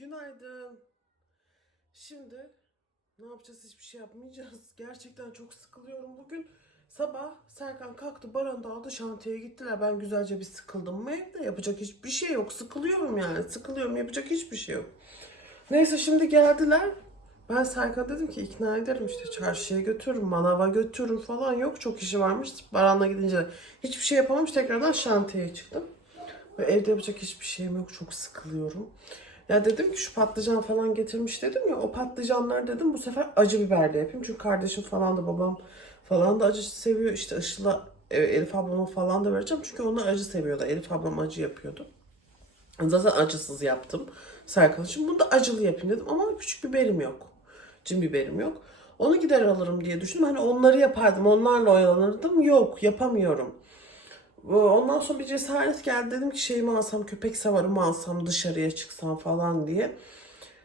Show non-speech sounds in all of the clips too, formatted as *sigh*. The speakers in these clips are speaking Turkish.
Günaydın. Şimdi ne yapacağız? Hiçbir şey yapmayacağız. *laughs* Gerçekten çok sıkılıyorum bugün. Sabah Serkan kalktı baranda aldı şantiyeye gittiler. Ben güzelce bir sıkıldım mı evde yapacak hiçbir şey yok. Sıkılıyorum yani. Sıkılıyorum yapacak hiçbir şey yok. Neyse şimdi geldiler. Ben Serkan dedim ki ikna ederim işte çarşıya götürürüm, manava götürürüm falan. Yok çok işi varmış. Baran'la gidince hiçbir şey yapamamış. Tekrardan şantiyeye çıktım. Ve evde yapacak hiçbir şeyim yok. Çok sıkılıyorum. Ya dedim ki şu patlıcan falan getirmiş dedim ya. O patlıcanlar dedim bu sefer acı biberle yapayım. Çünkü kardeşim falan da babam falan da acı seviyor. İşte Işıl'a e, Elif ablama falan da vereceğim. Çünkü onlar acı seviyordu. Elif ablam acı yapıyordu. Zaten acısız yaptım Serkan için. Bunu da acılı yapayım dedim ama küçük biberim yok. Cin biberim yok. Onu gider alırım diye düşündüm. Hani onları yapardım. Onlarla oyalanırdım. Yok yapamıyorum. Ondan sonra bir cesaret geldi. Dedim ki şey mi alsam, köpek savarı mı alsam, dışarıya çıksam falan diye.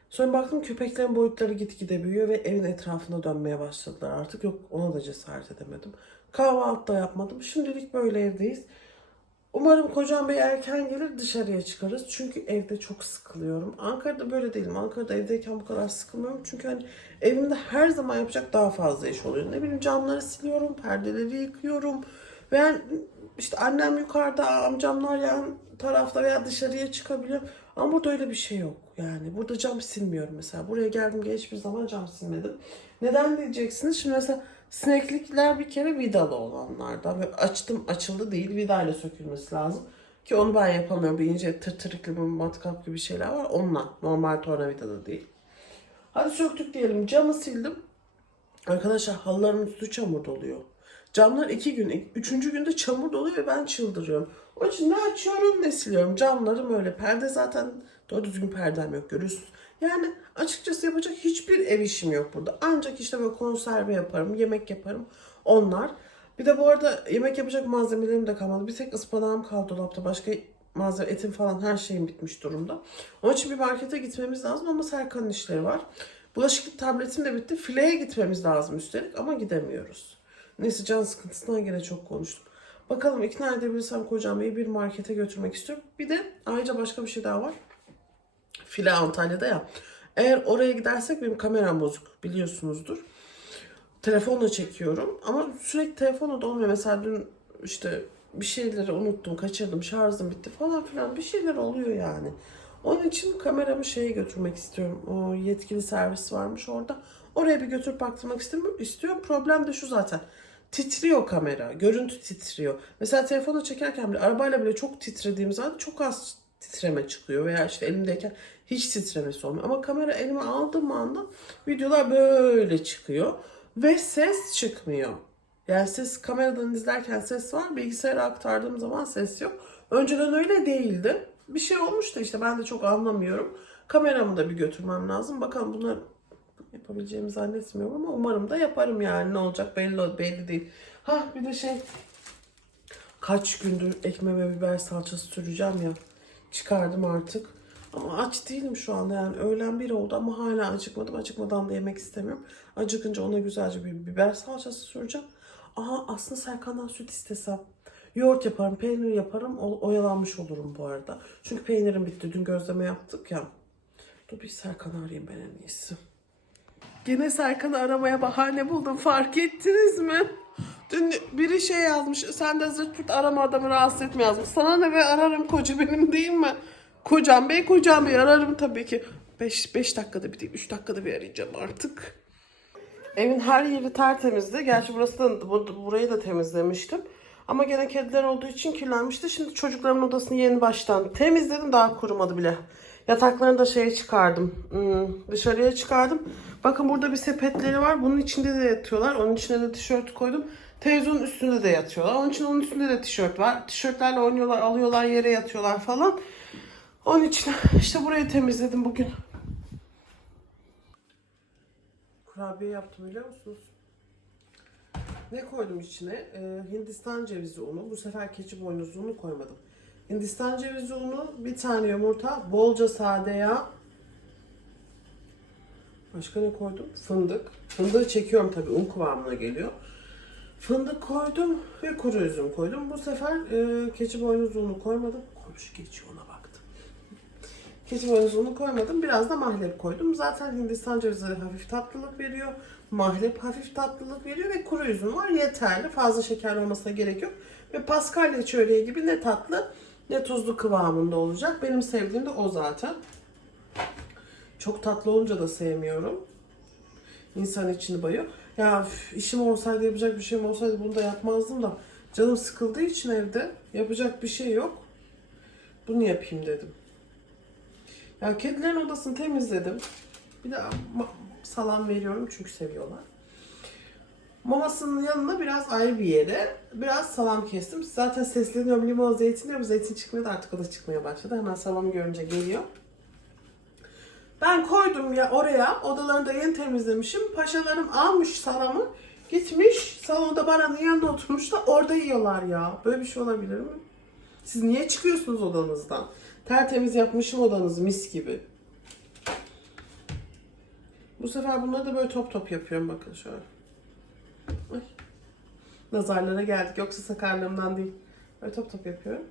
Sonra baktım köpeklerin boyutları gitgide büyüyor ve evin etrafına dönmeye başladılar artık. Yok ona da cesaret edemedim. Kahvaltı da yapmadım. Şimdilik böyle evdeyiz. Umarım kocam bey erken gelir dışarıya çıkarız. Çünkü evde çok sıkılıyorum. Ankara'da böyle değilim. Ankara'da evdeyken bu kadar sıkılmıyorum. Çünkü hani evimde her zaman yapacak daha fazla iş oluyor. Ne bileyim camları siliyorum, perdeleri yıkıyorum. Ve işte annem yukarıda, amcamlar yan tarafta veya dışarıya çıkabiliyor. Ama burada öyle bir şey yok. Yani burada cam silmiyorum mesela. Buraya geldim diye hiçbir zaman cam silmedim. Neden diyeceksiniz? Şimdi mesela sineklikler bir kere vidalı olanlardan. Ve açtım açıldı değil vidayla sökülmesi lazım. Ki onu ben yapamıyorum. Bir ince tırtırıklı bir matkap gibi şeyler var. Onunla. Normal tornavidada değil. Hadi söktük diyelim. Camı sildim. Arkadaşlar halıların üstü çamur doluyor. Camlar iki gün, üçüncü günde çamur doluyor ve ben çıldırıyorum. Onun için ne açıyorum ne siliyorum. Camlarım öyle. Perde zaten doğru düzgün perdem yok görüyorsunuz. Yani açıkçası yapacak hiçbir ev işim yok burada. Ancak işte böyle konserve yaparım, yemek yaparım. Onlar. Bir de bu arada yemek yapacak malzemelerim de kalmadı. Bir tek ıspanağım kaldı dolapta. Başka malzeme, etim falan her şeyim bitmiş durumda. Onun için bir markete gitmemiz lazım ama Serkan'ın işleri var. Bulaşık tabletim de bitti. Fileye gitmemiz lazım üstelik ama gidemiyoruz. Neyse can sıkıntısından gene çok konuştum. Bakalım ikna edebilirsem kocam beyi bir markete götürmek istiyorum. Bir de ayrıca başka bir şey daha var. File Antalya'da ya. Eğer oraya gidersek benim kameram bozuk biliyorsunuzdur. Telefonla çekiyorum ama sürekli telefonla da olmuyor. Mesela dün işte bir şeyleri unuttum, kaçırdım, şarjım bitti falan filan bir şeyler oluyor yani. Onun için kameramı şeye götürmek istiyorum. O yetkili servis varmış orada. Oraya bir götürüp baktırmak istiyorum. Problem de şu zaten. Titriyor kamera. Görüntü titriyor. Mesela telefonu çekerken bile arabayla bile çok titrediğim zaman çok az titreme çıkıyor. Veya işte elimdeyken hiç titremesi olmuyor. Ama kamera elime aldığım anda videolar böyle çıkıyor. Ve ses çıkmıyor. Yani ses kameradan izlerken ses var. Bilgisayara aktardığım zaman ses yok. Önceden öyle değildi. Bir şey olmuş da işte ben de çok anlamıyorum. Kameramı da bir götürmem lazım. Bakalım bunu yapabileceğimi zannetmiyorum ama umarım da yaparım yani. Ne olacak belli belli değil. Ha bir de şey kaç gündür ekmeğe biber salçası süreceğim ya. Çıkardım artık. Ama aç değilim şu anda yani öğlen bir oldu ama hala acıkmadım. Acıkmadan da yemek istemiyorum. Acıkınca ona güzelce bir biber salçası süreceğim. Aha aslında Serkan'dan süt istesem. Yoğurt yaparım, peynir yaparım. Oyalanmış olurum bu arada. Çünkü peynirim bitti. Dün gözleme yaptık ya. Dur bir Serkan'ı arayayım ben en iyisi. Gene Serkan'ı aramaya bahane buldum. Fark ettiniz mi? Dün biri şey yazmış. Sen de zırt pırt arama adamı rahatsız etme yazmış. Sana ne be ararım koca benim değil mi? Kocam bey kocam bey ararım tabii ki. 5 5 dakikada bir değil 3 dakikada bir arayacağım artık. Evin her yeri tertemizdi. Gerçi burası da bu- burayı da temizlemiştim. Ama gene kediler olduğu için kirlenmişti. Şimdi çocukların odasını yeni baştan temizledim. Daha kurumadı bile. Yataklarını da şeye çıkardım. Hmm, dışarıya çıkardım. Bakın burada bir sepetleri var. Bunun içinde de yatıyorlar. Onun içine de tişört koydum. Televizyonun üstünde de yatıyorlar. Onun için onun üstünde de tişört var. Tişörtlerle oynuyorlar, alıyorlar, yere yatıyorlar falan. Onun için işte burayı temizledim bugün. Kurabiye yaptım biliyor musunuz? Ne koydum içine? Ee, Hindistan cevizi unu. Bu sefer keçi boynuzu unu koymadım. Hindistan cevizi unu, bir tane yumurta, bolca sade yağ. Başka ne koydum? Fındık. Fındığı çekiyorum tabii un kıvamına geliyor. Fındık koydum ve kuru üzüm koydum. Bu sefer e, keçi boynuzu unu koymadım. Komşu geçiyor ona baktım. Keçi boynuzunu koymadım. Biraz da mahlep koydum. Zaten Hindistan cevizi hafif tatlılık veriyor. Mahlep hafif tatlılık veriyor ve kuru üzüm var. Yeterli. Fazla şekerli olmasına gerek yok. Ve paskalya çöreği gibi ne tatlı ne tuzlu kıvamında olacak. Benim sevdiğim de o zaten. Çok tatlı olunca da sevmiyorum. İnsan içini bayıyor. Ya işim olsaydı yapacak bir şeyim olsaydı bunu da yapmazdım da. Canım sıkıldığı için evde yapacak bir şey yok. Bunu yapayım dedim. Ya kedilerin odasını temizledim. Bir de salam veriyorum çünkü seviyorlar. Mamasının yanına biraz ayrı bir yere biraz salam kestim. Zaten sesleniyorum limon zeytin diyorum. Zeytin çıkmıyor artık o da çıkmaya başladı. Hemen salamı görünce geliyor. Ben koydum ya oraya. Odalarını da yeni temizlemişim. Paşalarım almış salamı. Gitmiş salonda Baran'ın yanına oturmuş da orada yiyorlar ya. Böyle bir şey olabilir mi? Siz niye çıkıyorsunuz odanızdan? Tertemiz yapmışım odanızı mis gibi. Bu sefer bunları da böyle top top yapıyorum bakın şöyle. Nazarlara geldik yoksa sakarlığımdan değil. Böyle top top yapıyorum.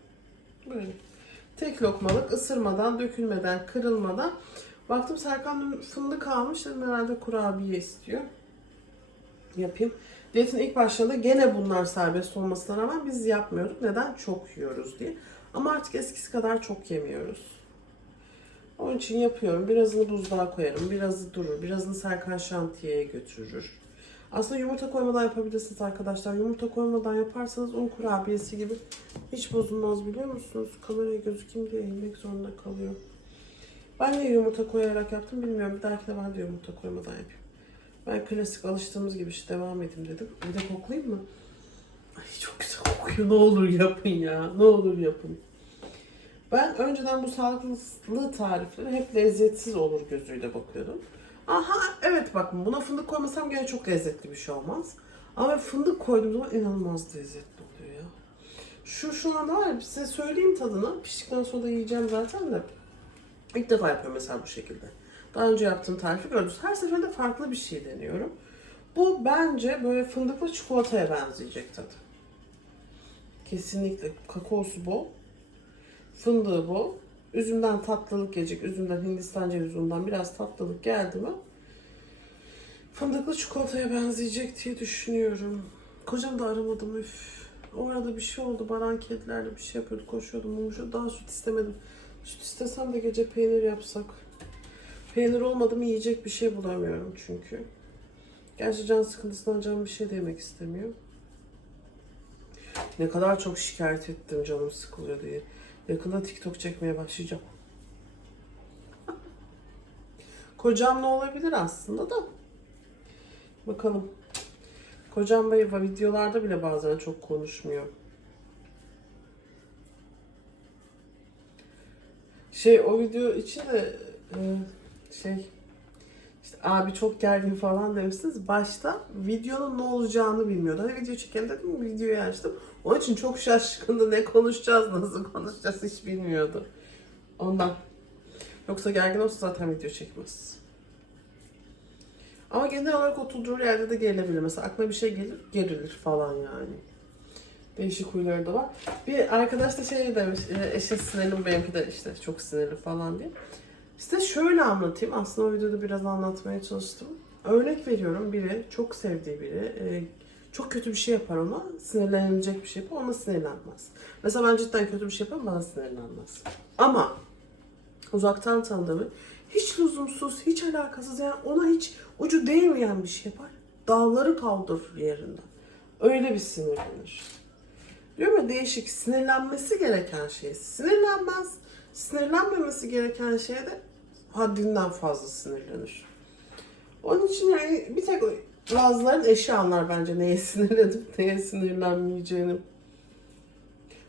Böyle. Tek lokmalık ısırmadan, dökülmeden, kırılmadan. Baktım Serkan fındık almış. Dedim herhalde kurabiye istiyor. Yapayım. Diyetin ilk başlarında gene bunlar serbest olmasına rağmen biz yapmıyorduk. Neden? Çok yiyoruz diye. Ama artık eskisi kadar çok yemiyoruz. Onun için yapıyorum. Birazını buzluğa koyarım. Birazı durur. Birazını Serkan şantiyeye götürür. Aslında yumurta koymadan yapabilirsiniz arkadaşlar. Yumurta koymadan yaparsanız un kurabiyesi gibi hiç bozulmaz biliyor musunuz? Kameraya gözükeyim diye eğilmek zorunda kalıyor. Ben niye yumurta koyarak yaptım bilmiyorum. Bir dahaki de ben de yumurta koymadan yapayım. Ben klasik alıştığımız gibi işte devam edeyim dedim. Bir de koklayayım mı? Ay çok güzel kokuyor. Ne olur yapın ya. Ne olur yapın. Ben önceden bu sağlıklı tarifleri hep lezzetsiz olur gözüyle bakıyordum. Aha evet bakın buna fındık koymasam gene çok lezzetli bir şey olmaz. Ama fındık koyduğum zaman inanılmaz lezzetli oluyor ya. Şu şu anda var size söyleyeyim tadını. Piştikten sonra da yiyeceğim zaten de. İlk defa yapıyorum mesela bu şekilde. Daha önce yaptığım tarifi gördünüz. Her seferinde farklı bir şey deniyorum. Bu bence böyle fındıklı çikolataya benzeyecek tadı. Kesinlikle kakaosu bol. Fındığı bol. Üzümden tatlılık gelecek. Üzümden Hindistan cevizi unundan biraz tatlılık geldi mi? Fındıklı çikolataya benzeyecek diye düşünüyorum. Kocam da aramadım üf. O arada bir şey oldu. Baran kedilerle bir şey yapıyordu. Koşuyordum. Mumuşu. Daha süt istemedim. Süt istesem de gece peynir yapsak. Peynir olmadı mı yiyecek bir şey bulamıyorum çünkü. Gerçi can sıkıntısından can bir şey de yemek istemiyor. Ne kadar çok şikayet ettim canım sıkılıyor diye. Yakında TikTok çekmeye başlayacağım. *laughs* Kocamla olabilir aslında da. Bakalım. Kocam bey videolarda bile bazen çok konuşmuyor. Şey o video için de e, şey abi çok gergin falan demişsiniz. Başta videonun ne olacağını bilmiyordu. Hani video çekelim dedim videoyu açtım. Onun için çok şaşkındı. Ne konuşacağız, nasıl konuşacağız hiç bilmiyordu. Ondan. Yoksa gergin olsa zaten video çekmez. Ama genel olarak oturduğu yerde de gelebilir. Mesela aklına bir şey gelir, gerilir falan yani. Değişik huyları da var. Bir arkadaş da şey demiş, e, eşe sinirlim benimki de işte çok sinirli falan diye. Size şöyle anlatayım. Aslında o videoda biraz anlatmaya çalıştım. Örnek veriyorum biri, çok sevdiği biri, e, çok kötü bir şey yapar ama sinirlenilecek bir şey yapar, ona sinirlenmez. Mesela ben cidden kötü bir şey yaparım, bana sinirlenmez. Ama uzaktan tanıdığım, hiç lüzumsuz, hiç alakasız yani ona hiç ucu değmeyen bir şey yapar. Dağları kaldırır yerinden. Öyle bir sinirlenir. Diyorum ya değişik sinirlenmesi gereken şey sinirlenmez. Sinirlenmemesi gereken şeye de haddinden fazla sinirlenir. Onun için yani bir tek bazıların eşi anlar bence neye *laughs* sinirlenip neye sinirlenmeyeceğini.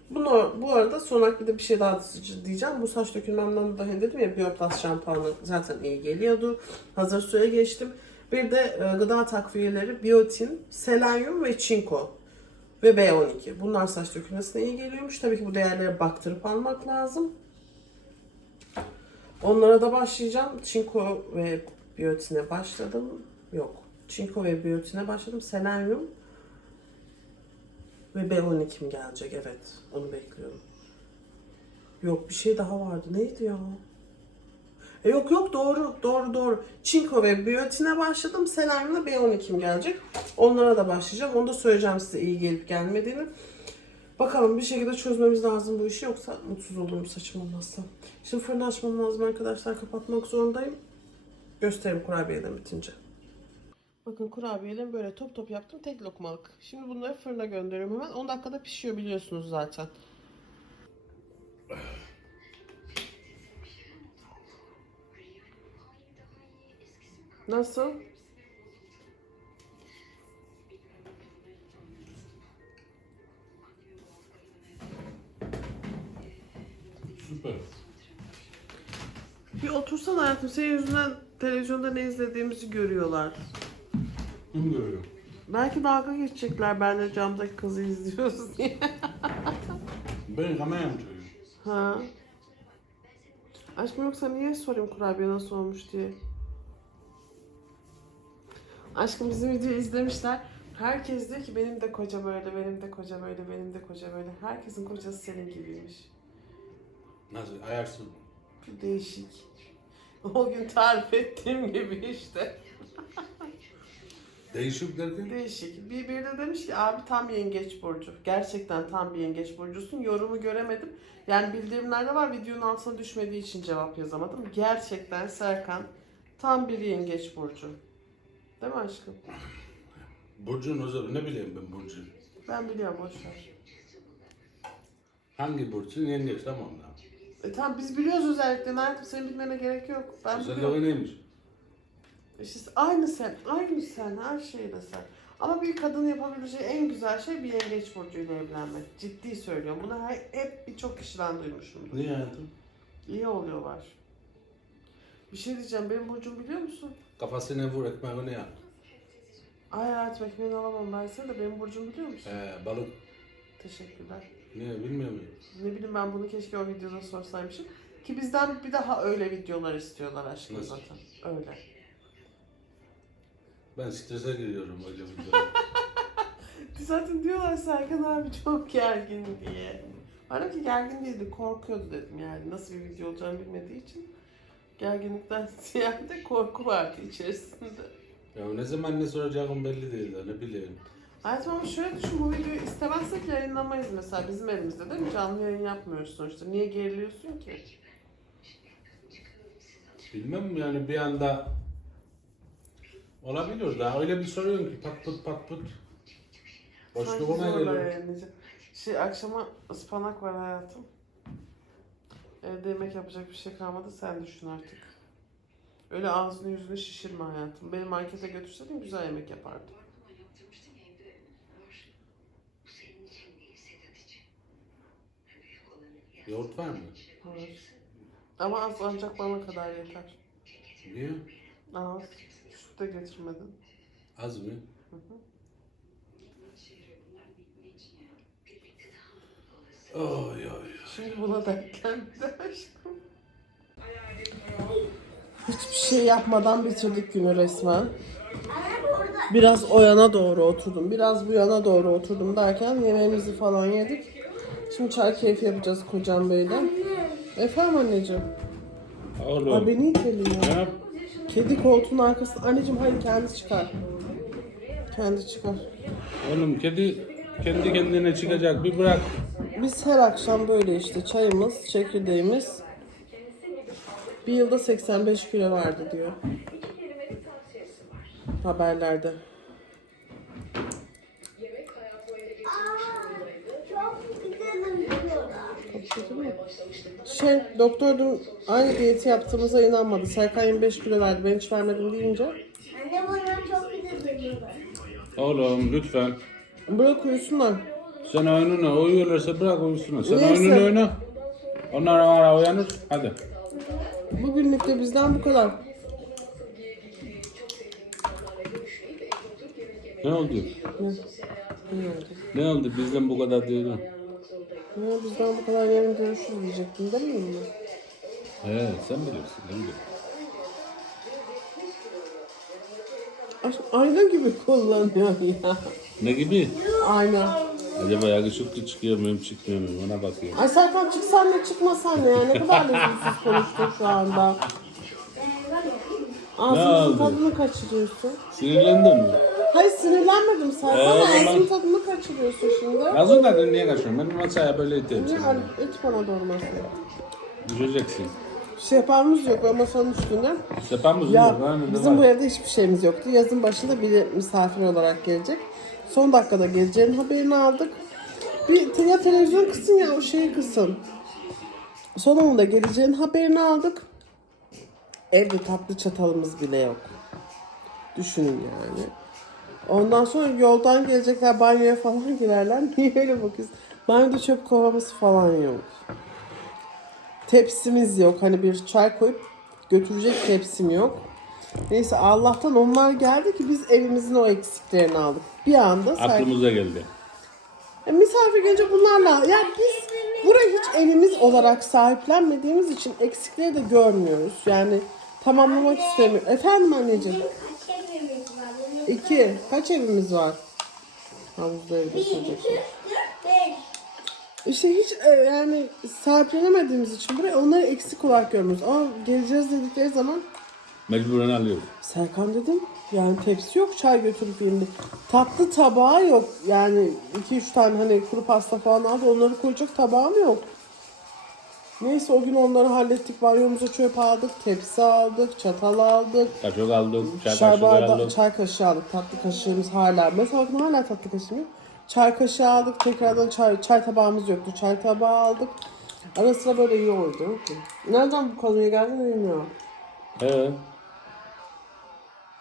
Bunu, bu arada son de bir şey daha diyeceğim. Bu saç dökülmemden dolayı dedim ya Bioplast şampuanı zaten iyi geliyordu. Hazır suya geçtim. Bir de e, gıda takviyeleri biotin, selenyum ve çinko ve B12. Bunlar saç dökülmesine iyi geliyormuş. Tabii ki bu değerlere baktırıp almak lazım. Onlara da başlayacağım. Çinko ve biyotine başladım. Yok. Çinko ve biyotine başladım. Selenyum ve B12'm gelecek. Evet. Onu bekliyorum. Yok bir şey daha vardı. Neydi ya? E, yok yok doğru doğru doğru. Çinko ve biyotine başladım. Selenyum'la B12'm gelecek. Onlara da başlayacağım. Onu da söyleyeceğim size iyi gelip gelmediğini. Bakalım bir şekilde çözmemiz lazım bu işi yoksa mutsuz olurum saçım olmazsa. Şimdi fırını açmam lazım arkadaşlar. Kapatmak zorundayım. Göstereyim kurabiyeden bitince. Bakın kurabiyelerimi böyle top top yaptım. Tek lokmalık. Şimdi bunları fırına gönderiyorum hemen. 10 dakikada pişiyor biliyorsunuz zaten. Nasıl? Otursan hayatım. Senin yüzünden televizyonda ne izlediğimizi görüyorlar. Kim görüyor? Belki dalga geçecekler ben de camdaki kızı izliyoruz diye. *laughs* Ben kameram çocuğum. ha. Aşkım yoksa niye sorayım kurabiye nasıl olmuş diye. Aşkım bizim videoyu izlemişler. Herkes diyor ki benim de koca böyle, benim de koca böyle, benim de koca böyle. Herkesin kocası senin gibiymiş. Nasıl? Ayarsın. Değişik. O gün tarif ettiğim gibi işte. Değişik derken? Değişik. Bir, bir de demiş ki abi tam yengeç burcu. Gerçekten tam bir yengeç burcusun. Yorumu göremedim. Yani bildirimlerde var videonun altına düşmediği için cevap yazamadım. Gerçekten Serkan tam bir yengeç burcu. Değil mi aşkım? Burcu'nun özel, ne bileyim ben Burcu. Ben biliyorum boş ver. Hangi Burcu? Yengeç tamam da. E tamam biz biliyoruz özellikle. Mert senin bilmene gerek yok. Ben biliyorum. Özelliği neymiş? İşte aynı sen, aynı sen, her şeyde sen. Ama bir kadın yapabileceği en güzel şey bir yengeç burcuyla evlenmek. Ciddi söylüyorum. Bunu her, hep birçok kişiden duymuşumdur. Niye hayatım? İyi oluyorlar. Bir şey diyeceğim, benim burcum biliyor musun? Kafasına vur ekmeğini yak. Ay hayatım ekmeğini alamam ben seni de benim burcum biliyor musun? Ee, balık. Teşekkürler. Niye bilmiyor muyum? Ne bileyim ben bunu keşke o videoda sorsaymışım. Ki bizden bir daha öyle videolar istiyorlar aşkım Nasıl? zaten. Öyle. Ben strese giriyorum öyle bir *laughs* Zaten diyorlar Serkan abi çok gergin diye. Halbuki gergin değildi, korkuyordu dedim yani. Nasıl bir video olacağını bilmediği için. Gerginlikten *laughs* ziyade korku vardı içerisinde. Ya ne zaman ne soracağım belli değil de ne bileyim. Hayatım ama şöyle düşün, bu videoyu istemezsek yayınlamayız mesela bizim elimizde değil mi? Canlı yayın yapmıyoruz sonuçta. Niye geriliyorsun ki? Bilmem yani bir anda olabilir da öyle bir soruyorsun ki pat put pat put. Sanki zorla geliyor. yayınlayacağım. Şey akşama ıspanak var hayatım. Evde yemek yapacak bir şey kalmadı sen düşün artık. Öyle ağzını yüzünü şişirme hayatım. Beni markete götürseydin güzel yemek yapardım. Yoğurt var mı? Evet. Ama az ancak bana kadar yeter. Niye? Az. Süt de getirmedin. Az mı? Oy oy. Şimdi buna dertlendi aşkım. Hiçbir şey yapmadan bitirdik günü resmen. Biraz o yana doğru oturdum, biraz bu yana doğru oturdum derken yemeğimizi falan yedik. Şimdi çay keyfi yapacağız kocam beyle. Efendim anneciğim? Aa, Oğlum. beni iteliyor. Ne yap? Kedi koltuğun arkasında. Anneciğim hayır kendi çıkar. Kendi çıkar. Oğlum kedi kendi kendine çıkacak bir bırak. Biz her akşam böyle işte çayımız, çekirdeğimiz. Bir yılda 85 kilo verdi diyor. Haberlerde. Çok kötü mü? Şey, doktor dün aynı diyeti yaptığımıza inanmadı. Serkan 25 kilo verdi. Ben hiç vermedim deyince. Anne bana çok güzel geliyorlar. Oğlum lütfen. Bırak uyusunlar. Sen oyununu uyuyorlarsa bırak uyusunlar. Sen Neyse. oyununu oyna. Onlar ara uyanır. Hadi. Bugünlük de bizden bu kadar. Ne oldu? Ne? Ne oldu? Ne oldu? Bizden bu kadar diyordun. Ne, bizden bu kadar yarın görüşürüz diyecektin değil mi? He sen bilirsin. Ben bilirim. Aşk, ayna gibi kullanıyor ya. Ne gibi? Ayna. Acaba yakışıklı çıkıyor muyum çıkmıyor muyum ona bakıyorum. Ay Serkan çıksan ne çıkmasan ne ya. Ne kadar lezzetsiz konuştun şu anda. Ağzımızın oldu? tadını kaçırıyorsun. Sinirlendin mi? Hayır sinirlenmedim Serkan. Ee, zaman- Ağzımın tadını kaçırıyorsun şimdi. Yazın da niye kaçıyorsun? Ben masaya böyle iteyim seni. hani iç bana doğru masaya. Düşeceksin. Sehpamız yok o masanın üstünde. Sepamız Ya yok. Aynen, bizim bu evde hiçbir şeyimiz yoktu. Yazın başında biri misafir olarak gelecek. Son dakikada geleceğinin haberini aldık. Bir te- ya televizyon kısın ya o şeyi kısın. Son anda geleceğinin haberini aldık. Evde tatlı çatalımız bile yok. Düşünün yani. Ondan sonra yoldan gelecekler banyoya falan *laughs* girerler. Niye öyle bakıyorsun? Banyoda çöp kovamız falan yok. Tepsimiz yok. Hani bir çay koyup götürecek tepsim yok. Neyse Allah'tan onlar geldi ki biz evimizin o eksiklerini aldık. Bir anda say- Aklımıza geldi. E, misafir gelince bunlarla ya biz burayı hiç evimiz olarak sahiplenmediğimiz için eksikleri de görmüyoruz. Yani tamamlamak istemiyorum. Efendim anneciğim? İki. Kaç evimiz var? Havuzda evde iki, üç, beş. İşte hiç e, yani sahiplenemediğimiz için burayı onları eksik olarak görmüyoruz. Ama geleceğiz dedikleri zaman Mecburen alıyoruz. Serkan dedim yani tepsi yok çay götürüp yindi. Tatlı tabağı yok. Yani 2-3 tane hani kuru pasta falan aldı onları koyacak tabağım yok. Neyse o gün onları hallettik. Banyomuza çöp aldık, tepsi aldık, çatal aldık. Kaşık aldık, çay Çay kaşığı bardağı, aldık. çay kaşığı aldık. Tatlı kaşığımız hala. Mesela bakın hala tatlı kaşığım yok. Çay kaşığı aldık. Tekrardan çay, çay tabağımız yoktu. Çay tabağı aldık. Ara sıra böyle iyi oldu. Nereden bu konuya geldin bilmiyorum. He.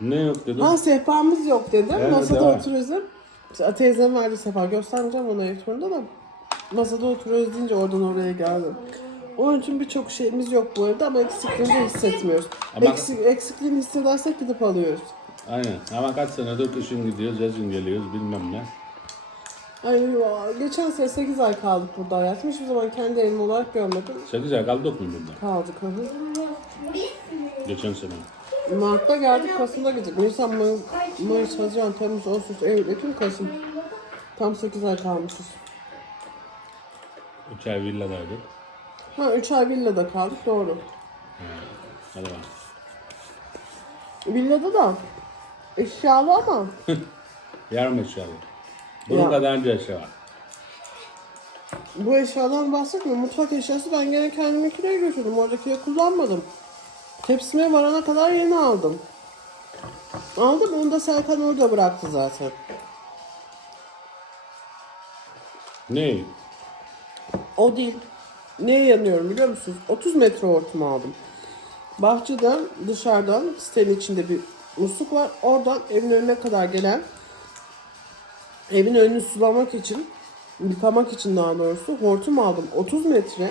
Ne yok dedim. Ha sehpamız yok dedim. Evet, Masada evet. oturuyoruz. dedim. İşte teyzem verdi sehpa. Göstermeyeceğim ona ev turunda da. Masada oturuyoruz deyince oradan oraya geldim. Onun için birçok şeyimiz yok bu evde ama eksikliğini hissetmiyoruz. Ama- Eksik, eksikliğini hissedersek gidip alıyoruz. Aynen. Ama kaç senedir kışın gidiyoruz, yazın geliyoruz bilmem ne. Ay ya, geçen sene 8 ay kaldık burada hayatım. Hiçbir zaman kendi evim olarak görmedim. 8 ay kaldık mı burada? Kaldık. Hı hı. Geçen sene. Mart'ta geldik, Kasım'da gittik. Nisan, Mayıs, Mayıs, Haziran, Temmuz, Ağustos, Eylül, Ekim, Kasım. Tam 8 ay kalmışız. 3 ay villadaydık. Ha 3 ay villada kaldık doğru. Hadi bak. Villada da eşyalı ama *laughs* Yarım eşyalı. Bunun Ya. kadar önce eşya var. bu eşyadan bahsetmiyorum. Mutfak eşyası ben gene kendime kiraya götürdüm. Oradakileri kullanmadım. Tepsime varana kadar yeni aldım. Aldım onu da Serkan orada bıraktı zaten. Ne? O değil. Neye yanıyorum biliyor musunuz? 30 metre hortum aldım. Bahçeden dışarıdan sitenin içinde bir musluk var. Oradan evin önüne kadar gelen evin önünü sulamak için yıkamak için daha doğrusu hortum aldım. 30 metre.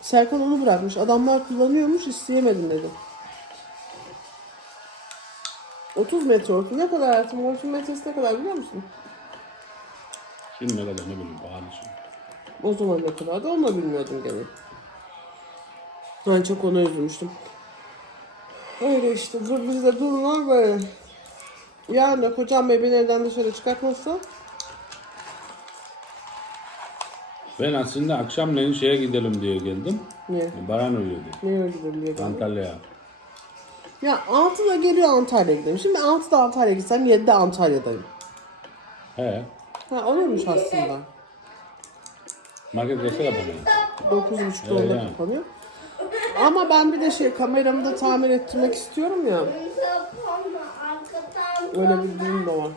Serkan onu bırakmış. Adamlar kullanıyormuş isteyemedim dedim. 30 metre hortum. Ne kadar hayatım? Hortum metresi ne kadar biliyor musun? Şimdi ne kadar ne bileyim pahalı şimdi. O zaman ne kadar da onu bilmiyordum gene. Ben çok ona üzülmüştüm. Öyle işte dur bizde durumlar böyle. Yarın da kocam beni evden dışarı çıkartmazsa Ben aslında akşamleyin şeye gidelim diye geldim. niye? Baran uyuyordu. Niye öyle ben- Antalya'ya. Ya 6'da geliyor Antalya'ya gidelim. Şimdi 6'da Antalya'ya gitsem 7'de Antalya'dayım. He. Ha oluyormuş aslında. Market geçsene bana. 9.30'da Evet, onda yani. kapanıyor. Ama ben bir de şey kameramı da tamir ettirmek istiyorum ya. Öyle bir durum da var.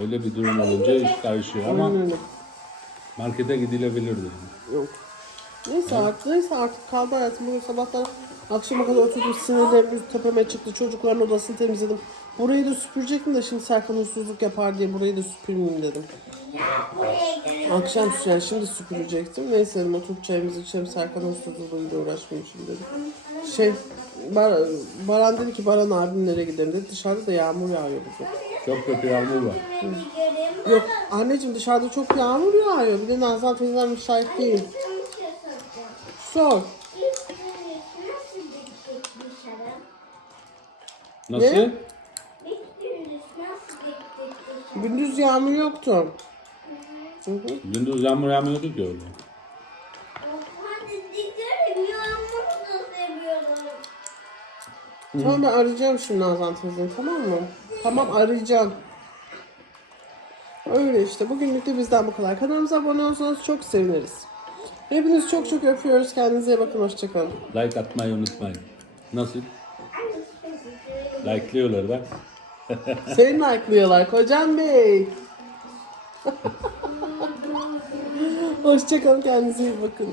Öyle bir durum olunca iş karışıyor ama Aynen öyle. markete gidilebilirdi. Yok. Neyse artık, neyse artık kaldı hayatım. Bugün sabahtan akşama kadar oturdum sinirlerim tepeme çıktı. Çocukların odasını temizledim. Burayı da süpürecektim de şimdi Serkan huysuzluk yapar diye burayı da süpürmeyeyim dedim. Akşam yani şimdi süpürecektim. Neyse dedim oturup çayımızı içelim Serkan huysuzluğuyla uğraşmayayım şimdi dedim. Şey Bar Baran dedi ki Baran abim nereye gidelim dedi. Dışarıda da yağmur yağıyor bugün. Çok kötü yağmur var. Yok anneciğim dışarıda çok yağmur yağıyor. Bir de Nazan teyzem müsait değil. Sor. Nasıl? Ne? Gündüz yağmur yoktu. Hı hı. Gündüz yağmur yağmıyordu ki öyle. Tamam ben arayacağım şimdi Nazan teyzeni tamam mı? Tamam arayacağım. Öyle işte. Bugünlük de bizden bu kadar. Kanalımıza abone olursanız çok seviniriz. Hepinizi çok çok öpüyoruz. Kendinize iyi bakın. Hoşçakalın. Like atmayı unutmayın. Nasıl? Like'lıyorlar bak. Seni like'lıyorlar kocam bey. Hoşçakalın. Kendinize iyi bakın.